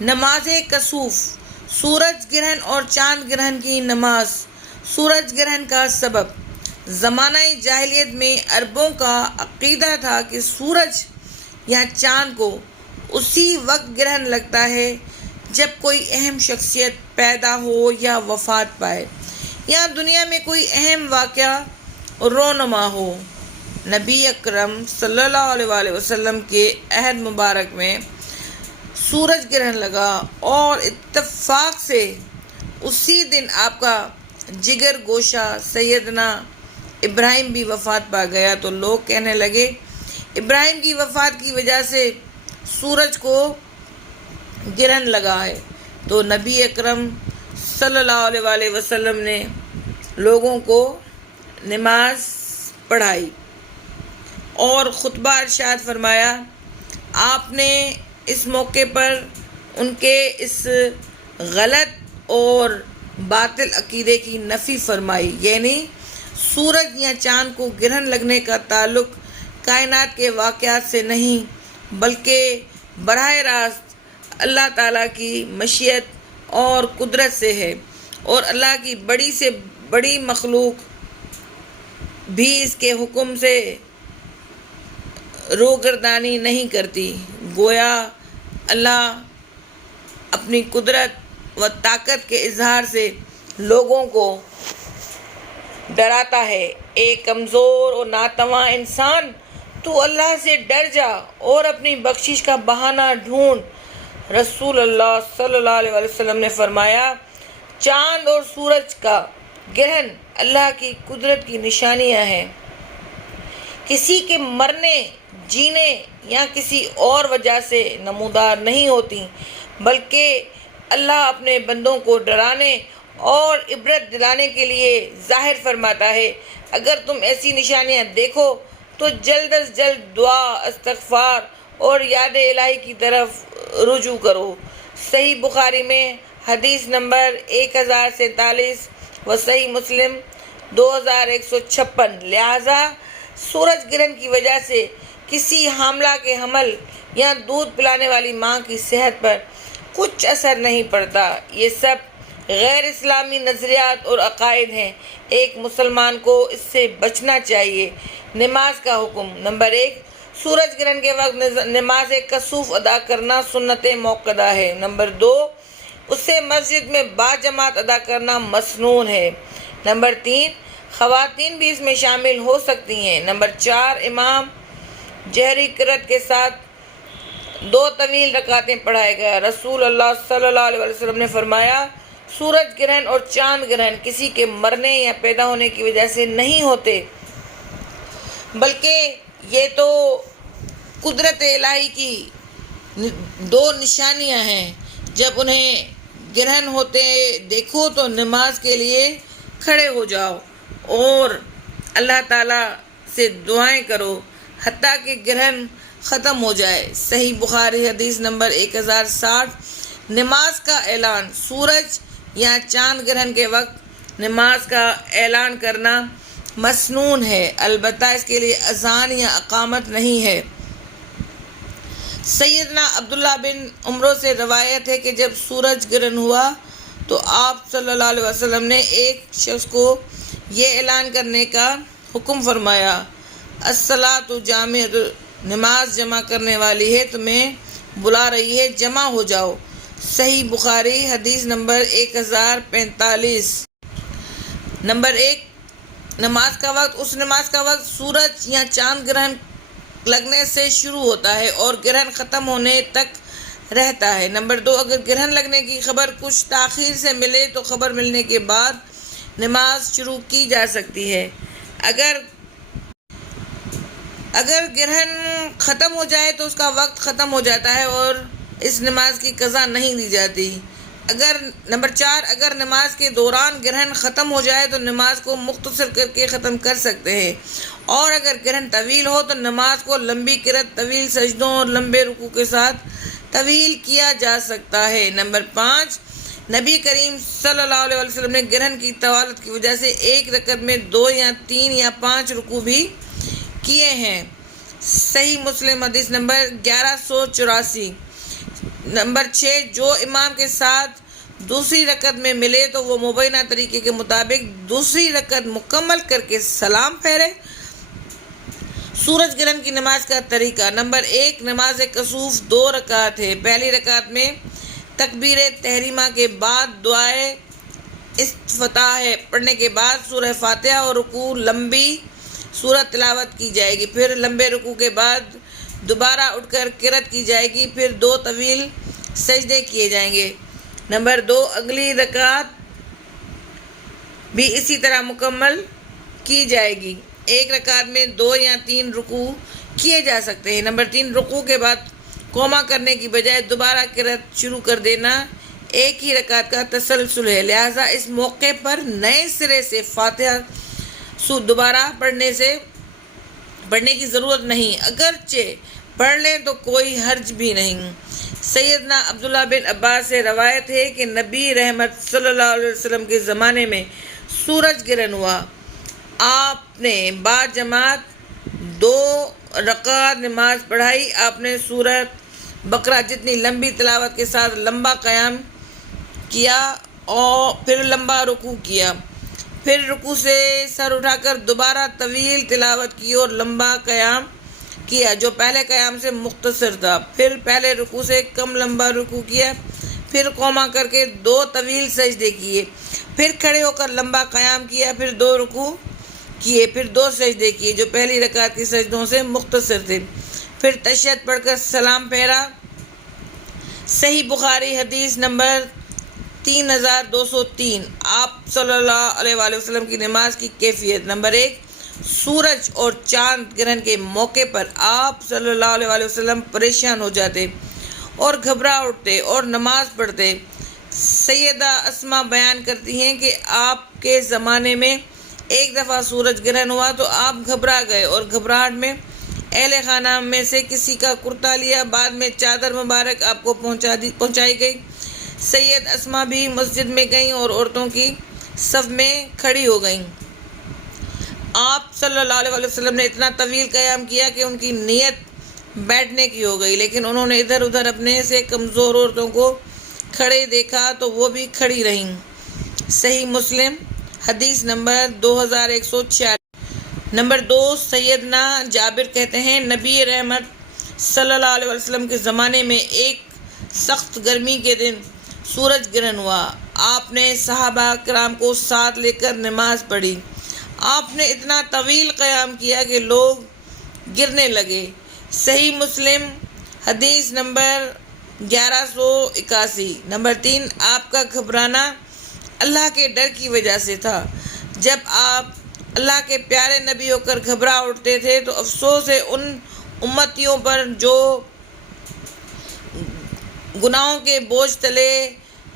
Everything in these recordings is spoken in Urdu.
نماز کسوف، سورج گرہن اور چاند گرہن کی نماز۔ سورج گرہن کا سبب۔ زمانہ جاہلیت میں عربوں کا عقیدہ تھا کہ سورج یا چاند کو اسی وقت گرہن لگتا ہے جب کوئی اہم شخصیت پیدا ہو یا وفات پائے یا دنیا میں کوئی اہم واقعہ رونما ہو۔ نبی اکرم صلی اللہ علیہ وآلہ وسلم کے عہد مبارک میں سورج گرہن لگا اور اتفاق سے اسی دن آپ کا جگر گوشہ سیدنا ابراہیم بھی وفات پا گیا، تو لوگ کہنے لگے ابراہیم کی وفات کی وجہ سے سورج کو گرہن لگا ہے۔ تو نبی اکرم صلی اللہ علیہ وآلہ وسلم نے لوگوں کو نماز پڑھائی اور خطبہ ارشاد فرمایا۔ آپ نے اس موقع پر ان کے اس غلط اور باطل عقیدے کی نفی فرمائی، یعنی سورج یا چاند کو گرہن لگنے کا تعلق کائنات کے واقعات سے نہیں بلکہ براہ راست اللہ تعالیٰ کی مشیت اور قدرت سے ہے، اور اللہ کی بڑی سے بڑی مخلوق بھی اس کے حکم سے روگردانی نہیں کرتی۔ گویا اللہ اپنی قدرت و طاقت کے اظہار سے لوگوں کو ڈراتا ہے۔ اے کمزور و ناتواں انسان، تو اللہ سے ڈر جا اور اپنی بخشش کا بہانہ ڈھونڈ۔ رسول اللہ صلی اللہ علیہ وسلم نے فرمایا، چاند اور سورج کا گرہن اللہ کی قدرت کی نشانیاں ہیں، کسی کے مرنے، جینے یا کسی اور وجہ سے نمودار نہیں ہوتی، بلکہ اللہ اپنے بندوں کو ڈرانے اور عبرت دلانے کے لیے ظاہر فرماتا ہے۔ اگر تم ایسی نشانیاں دیکھو تو جلد از جلد دعا، استغفار اور یاد الہی کی طرف رجوع کرو۔ صحیح بخاری میں حدیث نمبر 1047 و صحیح مسلم 2156۔ لہذا سورج گرہن کی وجہ سے کسی حاملہ کے حمل یا دودھ پلانے والی ماں کی صحت پر کچھ اثر نہیں پڑتا۔ یہ سب غیر اسلامی نظریات اور عقائد ہیں، ایک مسلمان کو اس سے بچنا چاہیے۔ نماز کا حکم۔ نمبر 1، سورج گرہن کے وقت نماز کسوف ادا کرنا سنت موقدہ ہے۔ نمبر 2، اسے مسجد میں باجماعت ادا کرنا مسنون ہے۔ نمبر 3، خواتین بھی اس میں شامل ہو سکتی ہیں۔ نمبر 4، امام جہری قرات کے ساتھ 2 طویل رکعتیں پڑھائے گا۔ رسول اللہ صلی اللہ علیہ وسلم نے فرمایا، سورج گرہن اور چاند گرہن کسی کے مرنے یا پیدا ہونے کی وجہ سے نہیں ہوتے، بلکہ یہ تو قدرت الہی کی 2 نشانیاں ہیں۔ جب انہیں گرہن ہوتے دیکھو تو نماز کے لیے کھڑے ہو جاؤ اور اللہ تعالیٰ سے دعائیں کرو حتیٰ کہ گرہن ختم ہو جائے۔ صحیح بخاری حدیث نمبر 1060۔ نماز کا اعلان۔ سورج یا چاند گرہن کے وقت نماز کا اعلان کرنا مسنون ہے، البتہ اس کے لیے اذان یا اقامت نہیں ہے۔ سیدنا عبداللہ بن عمرو سے روایت ہے کہ جب سورج گرہن ہوا تو آپ صلی اللہ علیہ وسلم نے ایک شخص کو یہ اعلان کرنے کا حکم فرمایا، الصلاۃ جامعۃ، نماز جمع کرنے والی ہے، تمہیں بلا رہی ہے، جمع ہو جاؤ۔ صحیح بخاری حدیث نمبر 1045۔ نمبر 1، نماز کا وقت۔ اس نماز کا وقت سورج یا چاند گرہن لگنے سے شروع ہوتا ہے اور گرہن ختم ہونے تک رہتا ہے۔ نمبر 2، اگر گرہن لگنے کی خبر کچھ تاخیر سے ملے تو خبر ملنے کے بعد نماز شروع کی جا سکتی ہے۔ اگر گرہن ختم ہو جائے تو اس کا وقت ختم ہو جاتا ہے اور اس نماز کی قضا نہیں دی جاتی۔ نمبر 4، اگر نماز کے دوران گرہن ختم ہو جائے تو نماز کو مختصر کر کے ختم کر سکتے ہیں، اور اگر گرہن طویل ہو تو نماز کو لمبی قرات، طویل سجدوں اور لمبے رکوع کے ساتھ طویل کیا جا سکتا ہے۔ نمبر 5، نبی کریم صلی اللہ علیہ وسلم نے گرہن کی طوالت کی وجہ سے ایک رکعت میں 2 یا 3 یا 5 رکوع بھی کیے ہیں۔ صحیح مسلم حدیث نمبر 1184۔ نمبر 6، جو امام کے ساتھ دوسری رکعت میں ملے تو وہ مبینہ طریقے کے مطابق دوسری رکعت مکمل کر کے سلام پھیرے۔ سورج گرہن کی نماز کا طریقہ۔ نمبر 1، نماز کسوف 2 رکعت ہے۔ پہلی رکعت میں تکبیر تحریمہ کے بعد دعائے استفتاح پڑھنے کے بعد سورہ فاتحہ اور رکوع لمبی سورت تلاوت کی جائے گی، پھر لمبے رکوع کے بعد دوبارہ اٹھ کر قرات کی جائے گی، پھر 2 طویل سجدے کیے جائیں گے۔ نمبر 2، اگلی رکعت بھی اسی طرح مکمل کی جائے گی۔ ایک رکعت میں 2 یا 3 رکوع کیے جا سکتے ہیں۔ نمبر 3، رکوع کے بعد قوما کرنے کی بجائے دوبارہ قرات شروع کر دینا ایک ہی رکعت کا تسلسل ہے، لہٰذا اس موقع پر نئے سرے سے فاتحہ دوبارہ پڑھنے کی ضرورت نہیں، اگرچہ پڑھ لیں تو کوئی حرج بھی نہیں۔ سیدنا عبداللہ بن عباس سے روایت ہے کہ نبی رحمت صلی اللہ علیہ وسلم کے زمانے میں سورج گرہن ہوا، آپ نے باجماعت 2 رکعت نماز پڑھائی، آپ نے سورۃ بقرہ جتنی لمبی تلاوت کے ساتھ لمبا قیام کیا اور پھر لمبا رکوع کیا، پھر رکوع سے سر اٹھا کر دوبارہ طویل تلاوت کی اور لمبا قیام کیا جو پہلے قیام سے مختصر تھا، پھر پہلے رکوع سے کم لمبا رکوع کیا، پھر قوما کر کے 2 طویل سجدے کیے، پھر کھڑے ہو کر لمبا قیام کیا، پھر 2 رکوع کیے، پھر 2 سجدے کیے جو پہلی رکعت کے سجدوں سے مختصر تھے، پھر تشہد پڑھ کر سلام پھیرا۔ صحیح بخاری حدیث نمبر 3203۔ آپ صلی اللہ علیہ وآلہ وسلم کی نماز کی کیفیت۔ نمبر 1، سورج اور چاند گرہن کے موقع پر آپ صلی اللہ علیہ وآلہ وسلم پریشان ہو جاتے اور گھبرا اٹھتے اور نماز پڑھتے۔ سیدہ اسما بیان کرتی ہیں کہ آپ کے زمانے میں ایک دفعہ سورج گرہن ہوا تو آپ گھبرا گئے اور گھبراہٹ میں اہل خانہ میں سے کسی کا کرتا لیا، بعد میں چادر مبارک آپ کو پہنچائی گئی۔ سید اسما بھی مسجد میں گئیں اور عورتوں کی صف میں کھڑی ہو گئیں۔ آپ صلی اللہ علیہ وسلم نے اتنا طویل قیام کیا کہ ان کی نیت بیٹھنے کی ہو گئی، لیکن انہوں نے ادھر ادھر اپنے سے کمزور عورتوں کو کھڑے دیکھا تو وہ بھی کھڑی رہیں۔ صحیح مسلم حدیث نمبر 2146۔ نمبر 2، سیدنا جابر کہتے ہیں نبی رحمت صلی اللہ علیہ وسلم کے زمانے میں ایک سخت گرمی کے دن سورج گرہن ہوا، آپ نے صحابہ کرام کو ساتھ لے کر نماز پڑھی، آپ نے اتنا طویل قیام کیا کہ لوگ گرنے لگے۔ صحیح مسلم حدیث نمبر 1181۔ نمبر 3، آپ کا گھبرانا اللہ کے ڈر کی وجہ سے تھا۔ جب آپ اللہ کے پیارے نبی ہو کر گھبرا اٹھتے تھے تو افسوس ہے ان امتیوں پر جو گناہوں کے بوجھ تلے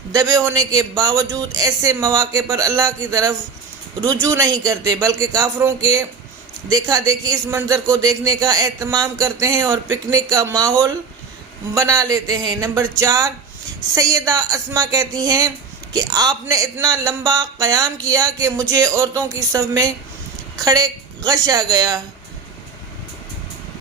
دبے ہونے کے باوجود ایسے مواقع پر اللہ کی طرف رجوع نہیں کرتے، بلکہ کافروں کے دیکھا دیکھی اس منظر کو دیکھنے کا اہتمام کرتے ہیں اور پکنک کا ماحول بنا لیتے ہیں۔ نمبر 4، سیدہ اسما کہتی ہیں کہ آپ نے اتنا لمبا قیام کیا کہ مجھے عورتوں کی صف میں کھڑے غش آ گیا۔